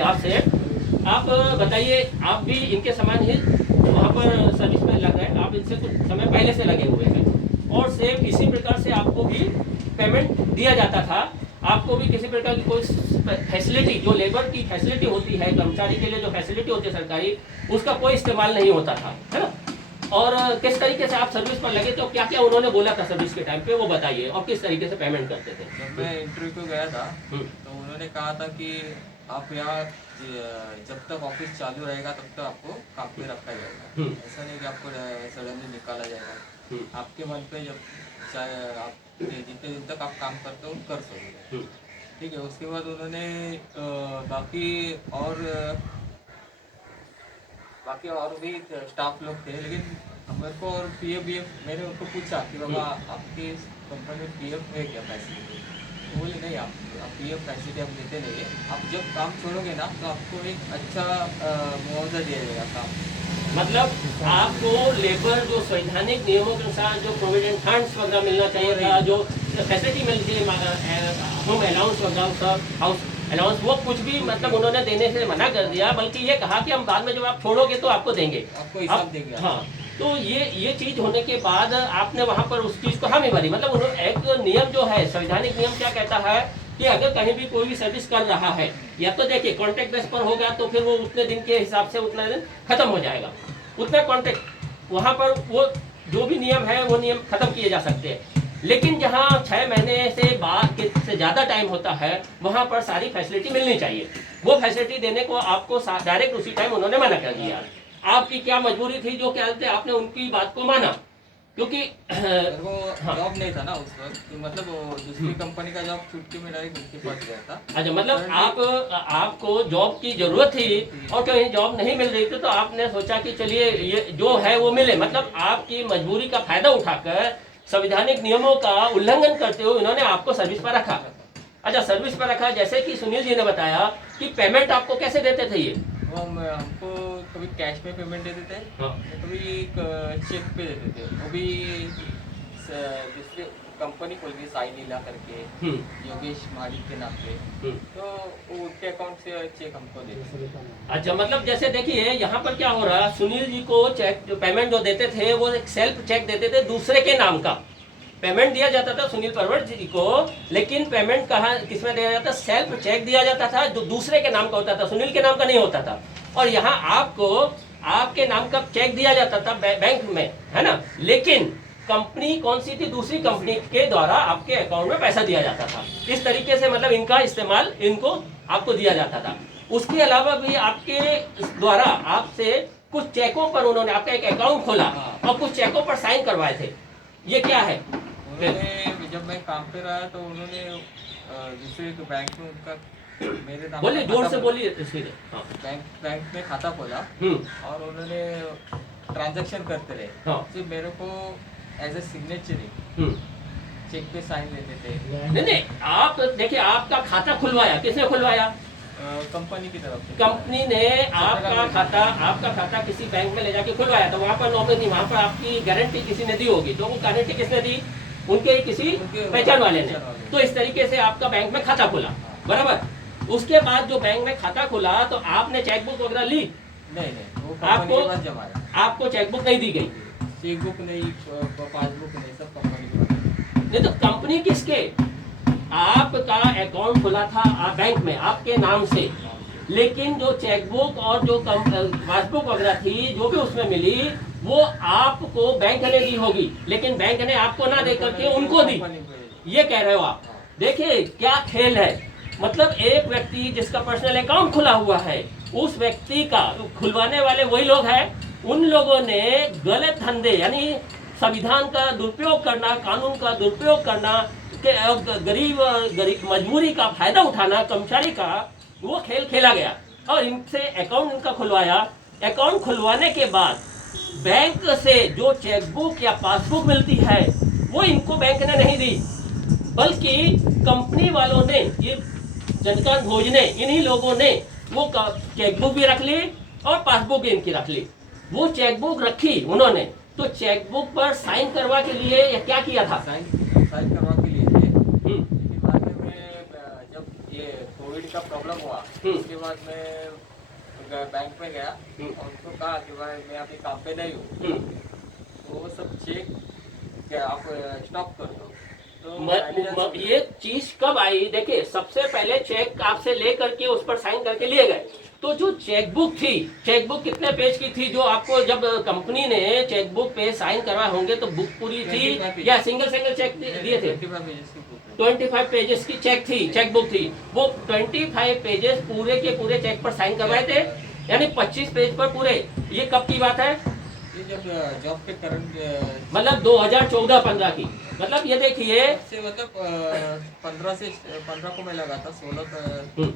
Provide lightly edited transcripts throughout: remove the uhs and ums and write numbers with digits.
आपसे आप बताइए, आप भी इनके समान ही वहाँ पर सर्विस में लग रहे हैं, आप इनसे कुछ समय पहले से लगे हुए हैं और सेम इसी प्रकार से आपको भी पेमेंट दिया जाता था। आपको भी किसी प्रकार की कोई फैसिलिटी, जो लेबर की फैसिलिटी होती है, कर्मचारी के लिए जो फैसिलिटी होती है सरकारी, उसका कोई इस्तेमाल नहीं होता था, है ना। और किस तरीके से आप सर्विस पर लगे, तो क्या क्या उन्होंने बोला था सर्विस के टाइम पे, वो बताइए, और किस तरीके से पेमेंट करते थे। जब मैं इंटरव्यू को गया था तो उन्होंने कहा था कि आप यहाँ जब तक ऑफिस चालू रहेगा तब तक आपको काम पे रखा जाएगा। ऐसा नहीं कि आपको सडनली निकाला जाएगा। आपके मन पे जब चाहे आप जितने दिन तक आप काम करते हो कर सकते। ठीक है। उसके बाद उन्होंने बाकी और भी स्टाफ लोग थे, लेकिन मेरे को और पीएफ मैंने उनको पूछा कि बाबा आपकी कंपनी में पीएफ है क्या फैसिलिटी। तो बोले नहीं, आप पीएफ फैसिलिटी आप लेते नहीं है। आप जब काम छोड़ोगे ना तो आपको एक अच्छा मुआवजा दिया जाएगा काम। मतलब आपको लेबर जो संवैधानिक नियमों के अनुसार जो प्रोविडेंट फंड्स वगैरह मिलना चाहिए था, जो फैसिलिटी मिलती है, होम अलाउंस वगैरह, सब हाउस अलाउंस, वो कुछ भी मतलब उन्होंने देने से मना कर दिया, बल्कि ये कहा कि हम बाद में जब आप छोड़ोगे तो आपको देंगे, आपको हिसाब देंगे। हाँ, तो ये चीज होने के बाद आपने वहां पर उस चीज को हामी भरी। मतलब उन्होंने एक नियम जो है, संवैधानिक नियम क्या कहता है कि अगर कहीं भी कोई भी सर्विस कर रहा है, या तो देखिए कॉन्ट्रैक्ट बेस पर होगा तो फिर वो उतने दिन के हिसाब से उतना दिन खत्म हो जाएगा, उतना कॉन्ट्रैक्ट वहां पर वो जो भी नियम है वो नियम खत्म किए जा सकते हैं। लेकिन जहां 6 महीने से बाद से ज्यादा टाइम होता है, वहां पर सारी फैसिलिटी मिलनी चाहिए। वो फैसिलिटी देने को आपको डायरेक्ट उसी टाइम उन्होंने मना कर दिया। आपकी क्या मजबूरी थी जो क्या कहते आपने उनकी बात को माना, क्योंकि वो जॉब नहीं था ना उस वक्त, तो मतलब वो दूसरी कंपनी का जॉब छुट्टी में डायरेक्ट उनके पास गया था। अच्छा, मतलब आपको जॉब की जरूरत थी और कहीं जॉब नहीं मिल रही थी, तो आपने सोचा कि चलिए ये जो है वो मिले। मतलब आपकी मजबूरी का फायदा उठाकर संवैधानिक नियमों का उल्लंघन करते हुए उन्होंने आपको सर्विस पर रखा। अच्छा, सर्विस पर रखा, जैसे कि सुनील जी ने बताया कि पेमेंट आपको कैसे देते थे ये, वो हमको कभी कैश में पेमेंट देते थे, कभी चेक पे देते थे। वो भी दूसरी कंपनी खोल के साई लीला करके, योगेश महाडिक के नाम पे, तो वो उनके अकाउंट से चेक हमको देते थे। अच्छा, मतलब जैसे देखिए यहाँ पर क्या हो रहा, सुनील जी को चेक जो पेमेंट जो देते थे वो एक सेल्फ चेक देते थे, दूसरे के नाम का पेमेंट दिया जाता था सुनील परवर जी को, लेकिन पेमेंट कहाँ किसमें दिया जाता, सेल्फ चेक दिया जाता था जो दूसरे के नाम का होता था, सुनील के नाम का नहीं होता था। और यहाँ आपको आपके नाम का चेक दिया जाता था बैंक में, है ना, लेकिन कंपनी कौन सी थी, दूसरी कंपनी के द्वारा आपके अकाउंट में पैसा दिया जाता था। इस तरीके से मतलब इनका इस्तेमाल इनको आपको दिया जाता था। उसके अलावा भी आपके द्वारा आपसे कुछ चेकों पर उन्होंने आपका एक अकाउंट खोला और कुछ चेकों पर साइन करवाए थे, ये क्या है? जब मैं काम पे रहा तो उन्होंने दूसरे बैंक में उनका मेरे नाम बोलिए, जोर से बोलिए। हाँ। बैंक में खाता खोला और उन्होंने ट्रांजैक्शन करते रहे। सिर्फ मेरे को एज ए सिग्नेचर चेक पे साइन लेते थे। नहीं, आप देखिए, आपका खाता खुलवाया किसने खुलवाया? कंपनी की तरफ से। कंपनी ने आपका खाता किसी बैंक में ले जाके खुलवाया, तो वहाँ पर नॉमिनी, वहाँ पर आपकी गारंटी किसी ने दी होगी, तो वो गारंटी किसने दी? उनके किसी पहचान वाले ने। तो इस तरीके से आपका बैंक में खाता खुला, बराबर। उसके बाद जो बैंक में खाता खुला तो आपने चेकबुक वगैरह ली? नहीं, वो आपको चेकबुक नहीं दी गई? चेकबुक नहीं, पासबुक नहीं, सब कंपनी के। नहीं तो कंपनी किसके? आपका अकाउंट खुला था बैंक में आपके नाम से, लेकिन जो चेकबुक और जो पासबुक वगैरह थी जो भी उसमें मिली वो आपको बैंक ने दी होगी, लेकिन बैंक ने आपको ना दे करके उनको दी, ये कह रहे हो आप। देखिए क्या खेल है, मतलब एक व्यक्ति जिसका पर्सनल अकाउंट खुला हुआ है, उस व्यक्ति का खुलवाने वाले वही लोग हैं। उन लोगों ने गलत धंधे, यानी संविधान का दुरुपयोग करना, कानून का दुरुपयोग करना, गरीब मजबूरी का फायदा उठाना, कर्मचारी का, वो खेल खेला गया और इनसे अकाउंट इनका खुलवाया। अकाउंट खुलवाने के बाद बैंक से जो चेकबुक या पासबुक मिलती है वो इनको बैंक ने नहीं दी, बल्कि कंपनी वालों ने, ये चंद्रकांत भोज ने, इन्हीं लोगों ने वो चेकबुक भी रख ली और पासबुक भी इनकी रख ली। वो चेकबुक रखी उन्होंने, तो चेकबुक पर साइन करवा के लिए या क्या किया था? साइन करवा के लिए थे। बाद में जब ये कोविड ऐसा प्रॉब्लम हुआ, उसके बाद मैं बैंक में गया और उनको कहा कि भाई मैं अभी काम पे नहीं हूँ, तो वो सब चेक क्या आप स्टॉप कर दो। तो ये चीज कब आई? देखिए, सबसे पहले चेक आपसे ले करके उस पर साइन करके लिए गए, तो जो चेकबुक थी, चेकबुक कितने पेज की थी जो आपको जब कंपनी ने चेकबुक पे साइन करवाए होंगे तो बुक पूरी थी या सिंगल चेक दिए थे? 25 पेजेस की चेक थी, चेकबुक थी। वो 25 पेजेस पूरे के पूरे चेक पर साइन करवाए थे, यानी 25 पेज पर पूरे। ये कब की बात है? ये जब जॉब पे करंट मतलब 2014-15 की। मतलब ये देखिए, मतलब 15 को मैं लगा था, 16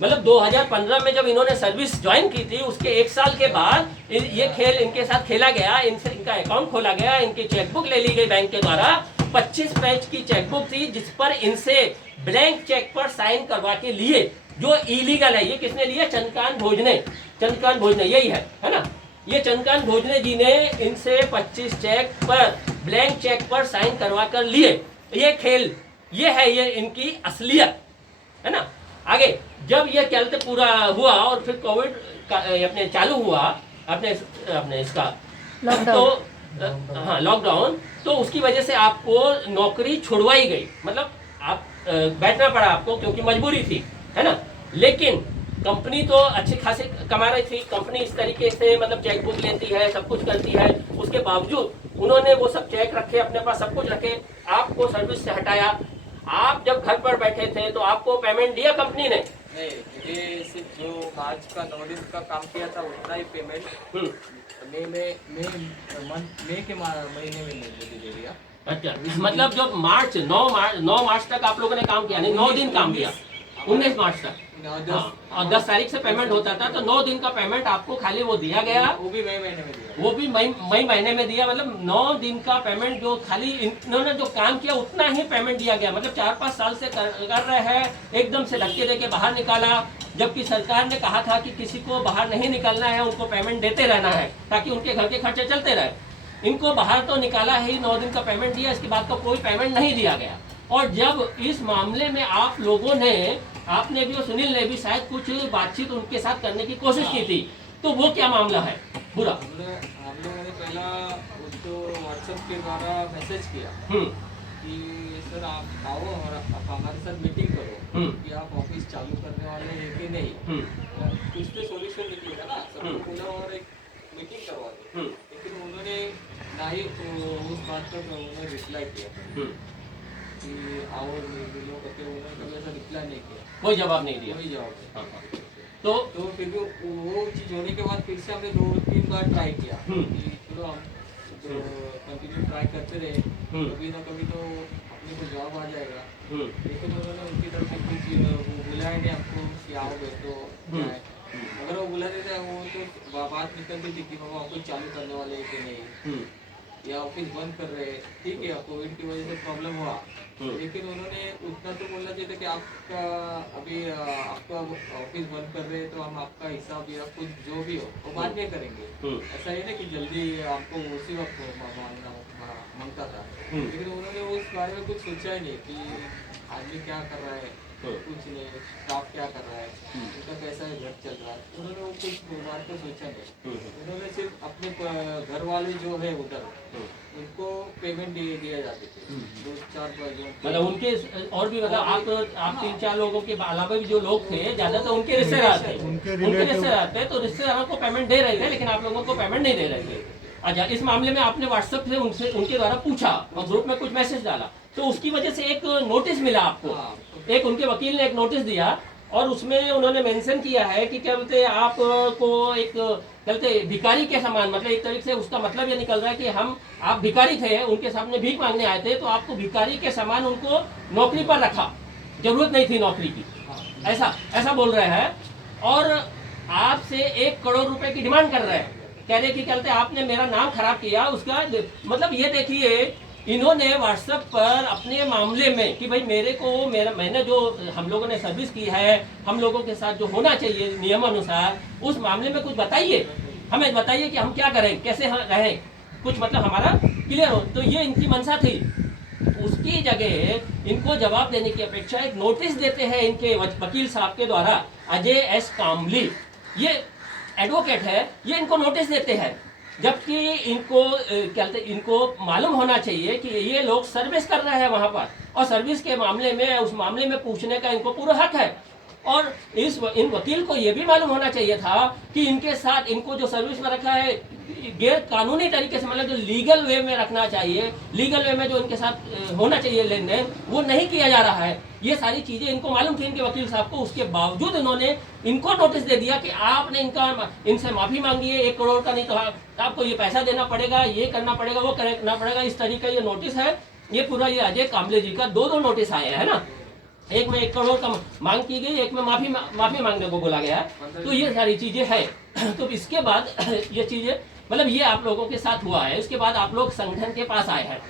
मतलब 2015 में जब इन्होंने सर्विस ज्वाइन की थी, उसके 1 साल के बाद ये खेल इनके साथ खेला गया, इनका अकाउंट खोला गया, इनकी चेकबुक ले ली गई बैंक के द्वारा। 25 पेज की चेकबुक थी जिस पर इनसे ब्लैंक चेक पर साइन करवा के लिए, जो इलीगल है। ये किसने लिया? चंद्रकांत भोजने, यही है ना? ये चंद्रकांत भोजने जी ने इनसे 25 चेक पर, ब्लैंक चेक पर साइन करवा कर लिए। ये खेल, ये है ये इनकी असलियत, है ना? आगे जब ये चलते पूरा हुआ और फिर कोविड अपने चालू हुआ, अपने इसका तो हाँ लॉकडाउन, तो उसकी वजह से आपको नौकरी छुड़वाई गई। मतलब आप बैठना पड़ा आपको, क्योंकि मजबूरी थी, है ना? लेकिन कंपनी तो अच्छी खासी कमा रही थी। कंपनी इस तरीके से मतलब चेकबुक लेती है, सब कुछ करती है, उसके बावजूद उन्होंने वो सब चेक रखे अपने पास, सब कुछ रखे, आपको सर्विस से हटाया। आप जब घर पर बैठे थे तो आपको पेमेंट दिया कंपनी ने? नहीं, मुझे सिर्फ जो मार्च का 9 दिन का काम किया था उतना ही पेमेंट मई के महीने में मुझे दे दिया। अच्छा, मतलब जो 9 मार्च तक आप लोगों ने काम किया, नहीं 9 दिन काम किया, 19 मार्च तक, और 10 तारीख से पेमेंट होता था, तो 9 दिन का पेमेंट आपको खाली वो दिया गया। वो भी मई महीने में दिया, वो भी मई महीने में दिया। मतलब 9 दिन का पेमेंट जो खाली इन्होंने जो काम किया उतना ही पेमेंट दिया गया। मतलब 4-5 साल से कर रहे हैं, एकदम से धक्के देके बाहर निकाला, जबकि सरकार ने कहा था कि किसी को बाहर नहीं निकलना है, उनको पेमेंट देते रहना है ताकि उनके घर के खर्चे चलते रहे। इनको बाहर तो निकाला ही, 9 दिन का पेमेंट दिया, इसके बाद तो कोई पेमेंट नहीं दिया गया। और जब इस मामले में आप लोगों ने, आपने भी और सुनील ने भी शायद कुछ बातचीत उनके साथ करने की कोशिश की थी, तो वो क्या मामला है पूरा? हम लोगों ने पहला उसको व्हाट्सएप के द्वारा मैसेज किया कि सर आप आओ और आप हमारे साथ मीटिंग करो कि आप ऑफिस चालू करने वाले हैं कि नहीं। कुछ तो सोल्यूशन निकलेगा ना, सबको बोला और एक मीटिंग करवा दी। लेकिन उन्होंने ना ही उस बात पर उन्होंने रिप्लाई किया कि आओ मिलो करके, उन्होंने कभी ऐसा रिप्लाई नहीं किया, कोई जवाब नहीं दिया। कोई जवाब नहीं। तो फिर भी वो चीज होने के बाद फिर से हमने 2-3 बार ट्राई किया कि चलो हम कंटिन्यू ट्राई करते रहे, कभी ना कभी तो अपने को जॉब आ जाएगा। लेकिन उन्होंने उनकी तरफ से कुछ बुलाया नहीं हमको कि आओगे तो जाए। अगर वो बुला देते वो तो बात निकलती थी कि बाबा ऑफिस चालू करने वाले हैं कि नहीं, या ऑफिस बंद कर रहे हैं। ठीक है, कोविड की वजह से प्रॉब्लम हुआ, लेकिन उन्होंने उतना तो बोलना चाहिए था कि आपका अभी आपका ऑफिस बंद कर रहे हैं तो हम आपका हिसाब या कुछ जो भी हो वो बाद में करेंगे। ऐसा ही ना कि जल्दी आपको उसी वक्त मांगता था। लेकिन उन्होंने उस बारे में कुछ सोचा ही नहीं कि आदमी क्या कर रहा है, कुछ नहीं, स्टाफ क्या कर रहा है, उनका कैसा है, घर चल रहा है, उन्होंने वो कुछ बात को सोचा नहीं। उन्होंने सिर्फ अपने घर वाले जो है उधर उनको पेमेंट दिया जाते थे 2-4 बार। मतलब उनके और भी, मतलब आप 3-4 लोगों के अलावा भी जो लोग थे, ज्यादातर उनके रिश्तेदार थे, तो रिश्तेदारों को पेमेंट दे रहे थे, लेकिन आप लोगों को पेमेंट नहीं दे रहे थे। अच्छा, इस मामले में आपने व्हाट्सएप से उनके द्वारा पूछा और ग्रुप में कुछ मैसेज डाला, तो उसकी वजह से एक नोटिस मिला आपको। एक उनके वकील ने एक नोटिस दिया और उसमें उन्होंने मेंशन किया है कि क्या बोलते आपको एक कहते भिखारी के समान, मतलब एक तरीके से उसका मतलब ये निकल रहा है कि आप भिखारी थे, उनके सामने भीख मांगने आए थे, तो आपको भिखारी के समान उनको नौकरी पर रखा, जरूरत नहीं थी नौकरी की, ऐसा बोल रहे हैं। और आपसे 1 करोड़ रुपए की डिमांड कर रहे हैं, कह रहे कि कहते आपने मेरा नाम खराब किया। उसका मतलब ये देखिए, इन्होंने व्हाट्सएप पर अपने मामले में कि भाई मैंने जो हम लोगों ने सर्विस की है, हम लोगों के साथ जो होना चाहिए नियमानुसार, उस मामले में कुछ बताइए, हमें बताइए कि हम क्या करें, कैसे रहें, कुछ मतलब हमारा क्लियर हो। तो ये इनकी मंशा थी। उसकी जगह इनको जवाब देने की अपेक्षा एक नोटिस देते हैं इनके वकील साहब के द्वारा। अजय एस कामली ये एडवोकेट है, ये इनको नोटिस देते हैं, जबकि इनको क्या कहते हैं, इनको मालूम होना चाहिए कि ये लोग सर्विस कर रहे हैं वहां पर, और सर्विस के मामले में उस मामले में पूछने का इनको पूरा हक है। और इन वकील को ये भी मालूम होना चाहिए था कि इनके साथ इनको जो सर्विस में रखा है गैर कानूनी तरीके से, मतलब जो लीगल वे में रखना चाहिए, लीगल वे में जो इनके साथ होना चाहिए लेन देन, वो नहीं किया जा रहा है। ये सारी चीजें इनको मालूम थी इनके वकील साहब को, उसके बावजूद इन्होंने इनको नोटिस दे दिया कि आपने इनसे माफी मांगी है, 1 करोड़ का नहीं तो आपको ये पैसा देना पड़ेगा, ये करना पड़ेगा, वो करना पड़ेगा, इस तरीके का ये नोटिस है। ये पूरा ये अजय कामले जी का 2 नोटिस आए हैं ना, एक में 1 करोड़ का मांग की गई, एक में माफी मांगने को बोला गया है। तो ये सारी चीजें है। तो इसके बाद ये चीजें मतलब ये आप लोगों के साथ हुआ है, इसके बाद आप लोग संगठन के पास आए हैं।